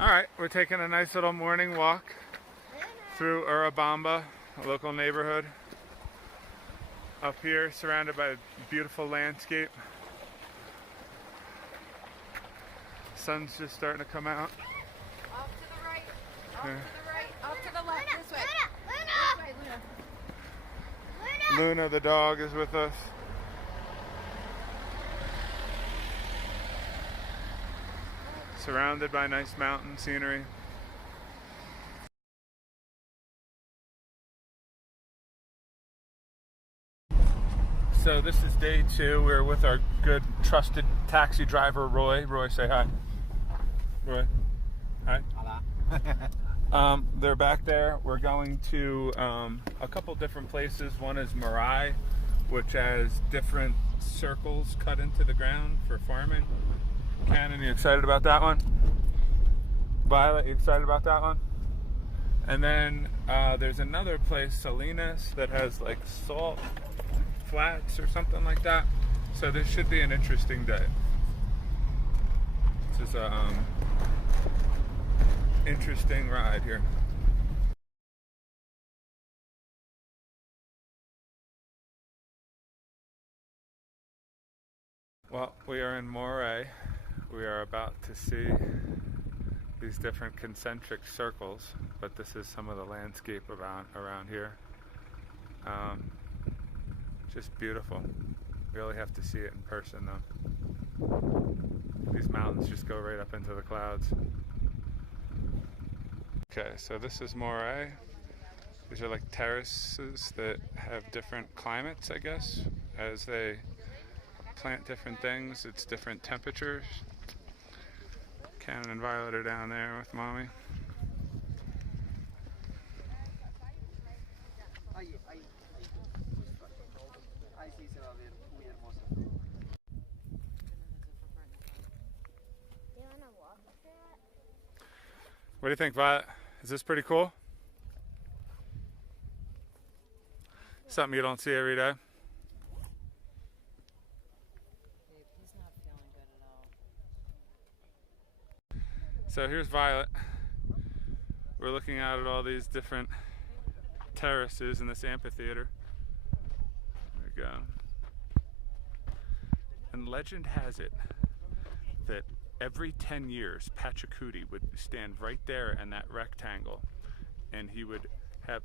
Alright, we're taking a nice little morning walk through Urubamba, a local neighborhood. Up here, surrounded by a beautiful landscape. Sun's just starting to come out. Off to the right, off Yeah. to the right, off to the left, this way. Luna! This way, Luna. Luna the dog is with us. Surrounded by nice mountain scenery. So this is day 2. We're with our good trusted taxi driver Roy. Roy, say hi. Roy. Hi. Hola. They're back there. We're going to a couple different places. One is Moray, which has different circles cut into the ground for farming. Cannon, you excited about that one? Violet, you excited about that one? And then there's another place, Salinas, that has like salt flats or something like that. So this should be an interesting day. This is a interesting ride here. Well, we are in Moray. We are about to see these different concentric circles, but this is some of the landscape around here. Just beautiful. Really have to see it in person though. These mountains just go right up into the clouds. Okay, so this is Moray. These are like terraces that have different climates, I guess, as they plant different things. It's different temperatures. Cannon and Violet are down there with Mommy. What do you think, Violet? Is this pretty cool? Something you don't see every day? Babe, he's not feeling good at all. So here's Violet. We're looking out at all these different terraces in this amphitheater. There we go. And legend has it that every 10 years, Pachacuti would stand right there in that rectangle, and he would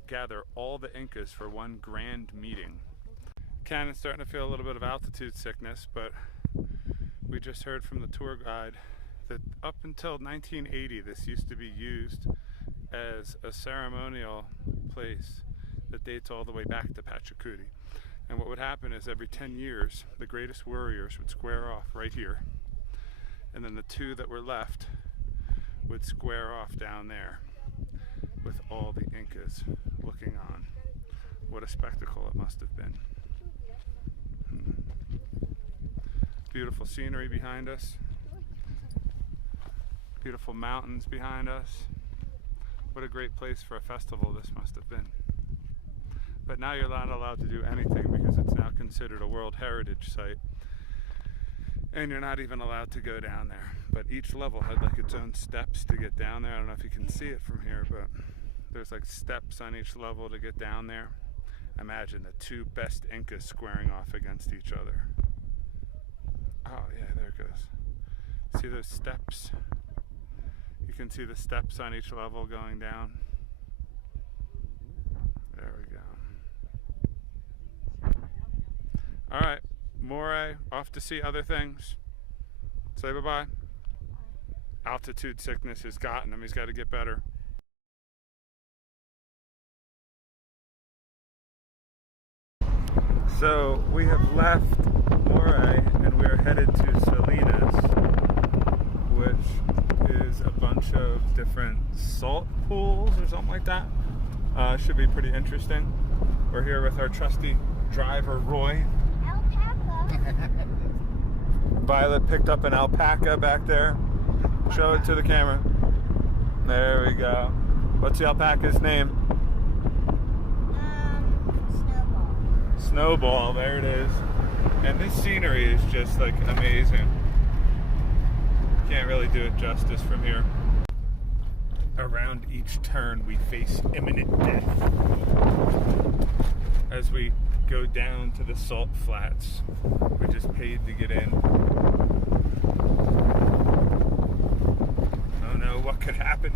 gather all the Incas for one grand meeting. Cannon's starting to feel a little bit of altitude sickness, but we just heard from the tour guide that up until 1980, this used to be used as a ceremonial place that dates all the way back to Pachacuti. And what would happen is every 10 years, the greatest warriors would square off right here. And then the two that were left would square off down there with all the Incas looking on. What a spectacle it must have been. Beautiful scenery behind us. Beautiful mountains behind us. What a great place for a festival this must have been. But now you're not allowed to do anything because it's now considered a World Heritage Site. And you're not even allowed to go down there. But each level had like its own steps to get down there. I don't know if you can see it from here, but there's like steps on each level to get down there. Imagine the two best Incas squaring off against each other. Oh yeah, there it goes. See those steps? You can see the steps on each level going down. There we go. All right. Moray, off to see other things. Say bye-bye. Altitude sickness has gotten him. He's got to get better. So we have left Moray and we are headed to Salinas, which is a bunch of different salt pools or something like that. Should be pretty interesting. We're here with our trusty driver, Roy. Violet picked up an alpaca back there. Show it to the camera. There we go. What's the alpaca's name? Snowball. Snowball, there it is. And this scenery is just like amazing. Can't really do it justice from here. around each turn we face imminent death. As we go down to the salt flats, we just paid to get in. Oh no, what could happen?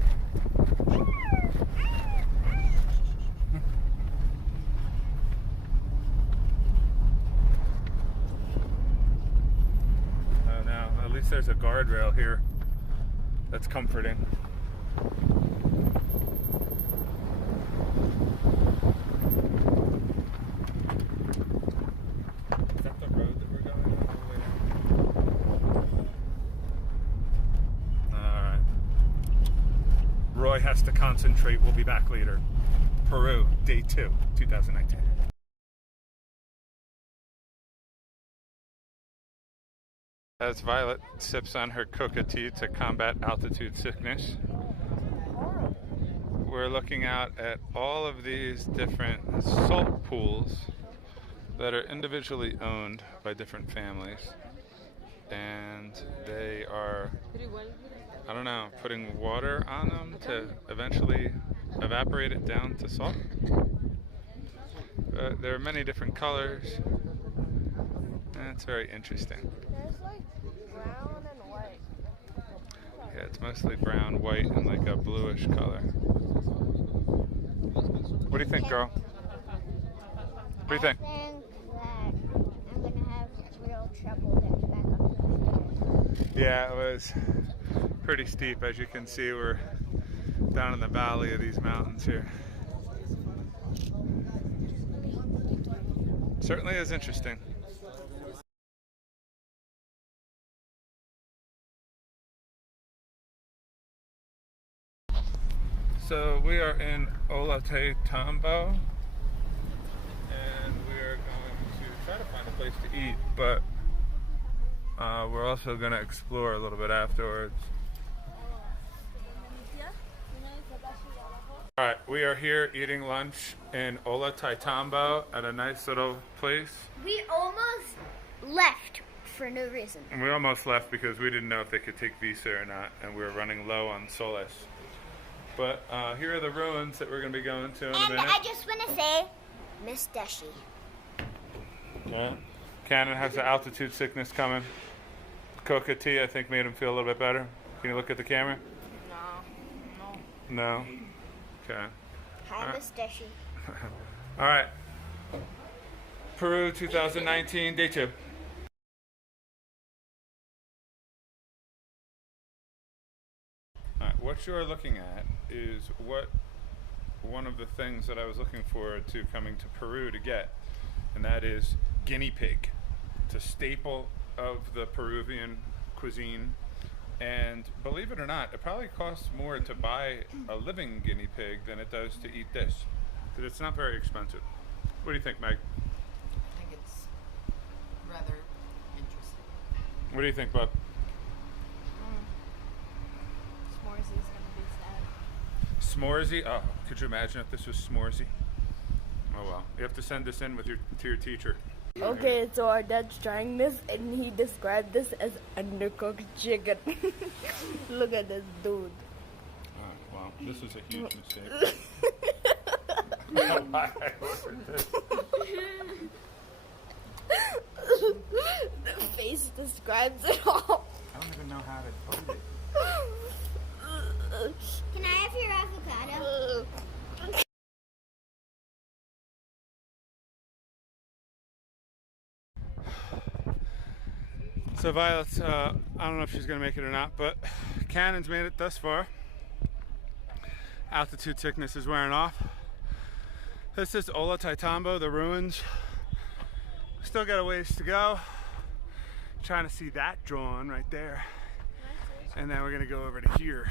Oh no, at least there's a guardrail here. That's comforting. Is that the road that we're going on all the way down? Alright. Roy has to concentrate. We'll be back later. Peru, day 2, 2019. As Violet sips on her coca tea to combat altitude sickness, we're looking out at all of these different salt pools that are individually owned by different families. And they are, I don't know, putting water on them to eventually evaporate it down to salt. There are many different colors. And it's very interesting. There's like brown and white. Yeah, it's mostly brown, white, and like a bluish color. What do you think, girl? What do you think? I think that I'm gonna have real trouble getting back up the stairs. Yeah, it was pretty steep. As you can see, we're down in the valley of these mountains here. Certainly is interesting. So we are in Ollantaytambo, and we are going to try to find a place to eat, but we're also going to explore a little bit afterwards. Alright, we are here eating lunch in Ollantaytambo at a nice little place. We almost left for no reason. And we almost left because we didn't know if they could take visa or not, and we were running low on soles. But here are the ruins that we're going to be going to in a minute. And I just want to say, Miss Deshi. Yeah. Cannon has the altitude sickness coming. Coca tea, I think, made him feel a little bit better. Can you look at the camera? No. No? Okay. Hi, Miss Deshi. All right. Peru 2019, day 2. All right, what you're looking at is one of the things that I was looking forward to coming to Peru to get, and that is guinea pig. It's a staple of the Peruvian cuisine, and believe it or not, it probably costs more to buy a living guinea pig than it does to eat this, because it's not very expensive. What do you think, Meg? I think it's rather interesting. What do you think, Bub? S'moresy is gonna be sad. S'moresy? Oh, could you imagine if this was s'moresy? Oh well, you have to send this in with to your teacher. Okay, so our dad's trying this, and he described this as undercooked chicken. Look at this dude. Alright, well, this is a huge mistake. Why I ordered this? The face describes it all. I don't even know how to put it. Can I have your avocado? So Violet's, I don't know if she's going to make it or not, but Cannon's made it thus far. Altitude sickness is wearing off. This is Ollantaytambo, the ruins. Still got a ways to go. Trying to see that drawn right there. And then we're going to go over to here.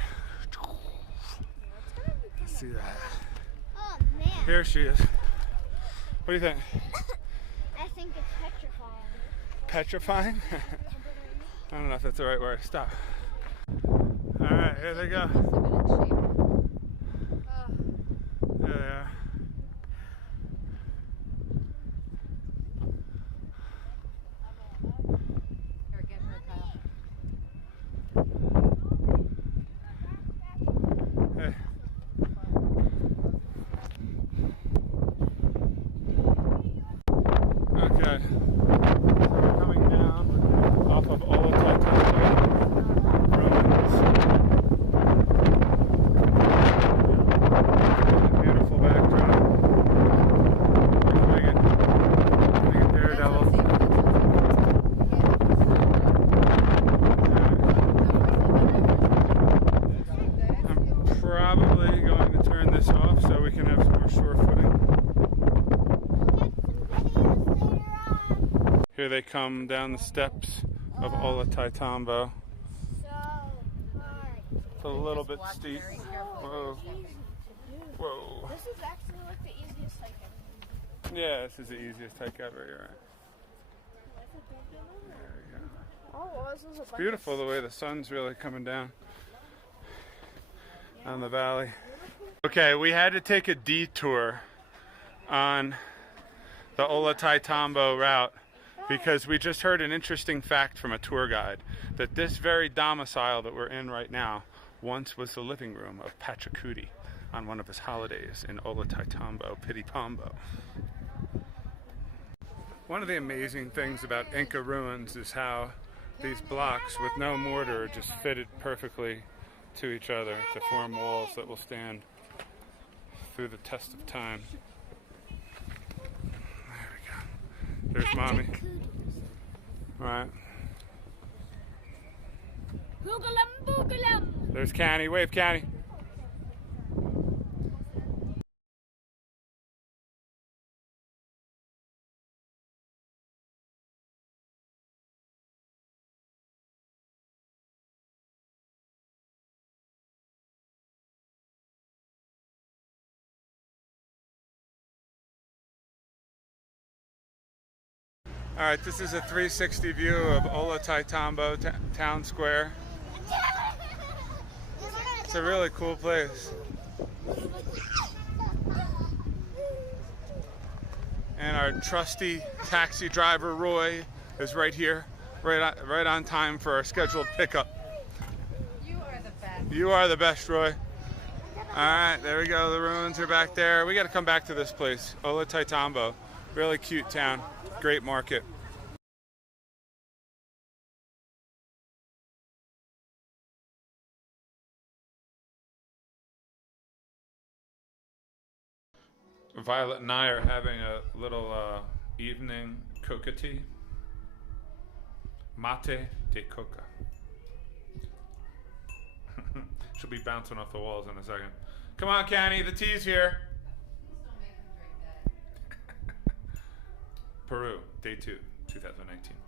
See that. Oh man. Here she is. What do you think? I think it's petrifying. Petrifying? I don't know if that's the right word. Stop. Alright, here they go. There they are. Here, get her, Kyle. Hey. Here they come down the steps of Ollantaytambo. So hard. It's a little bit Watch steep. very carefully. Whoa. Whoa. This is actually like the easiest hike ever. Yeah, this is the easiest hike ever. You're right. There we go. Oh, well, this is a It's beautiful the way the sun's really coming down on the valley. Okay, we had to take a detour on the Ollantaytambo route because we just heard an interesting fact from a tour guide that this very domicile that we're in right now once was the living room of Pachacuti on one of his holidays in Ollantaytambo, Pitipambo. One of the amazing things about Inca ruins is how these blocks with no mortar just fitted perfectly to each other to form walls that will stand through the test of time. There we go. There's Mommy. Alright. Boogalum, boogalum. There's Canny. Wave, Canny. All right, this is a 360 view of Ollantaytambo town square. It's a really cool place. And our trusty taxi driver Roy is right here, right on time for our scheduled pickup. You are the best. You are the best, Roy. All right, there we go. The ruins are back there. We got to come back to this place, Ollantaytambo. Really cute town. Great market. Violet and I are having a little evening coca tea. Mate de coca. She'll be bouncing off the walls in a second. Come on, Canny, the tea's here. Please don't make him drink that. Peru, day 2, 2019.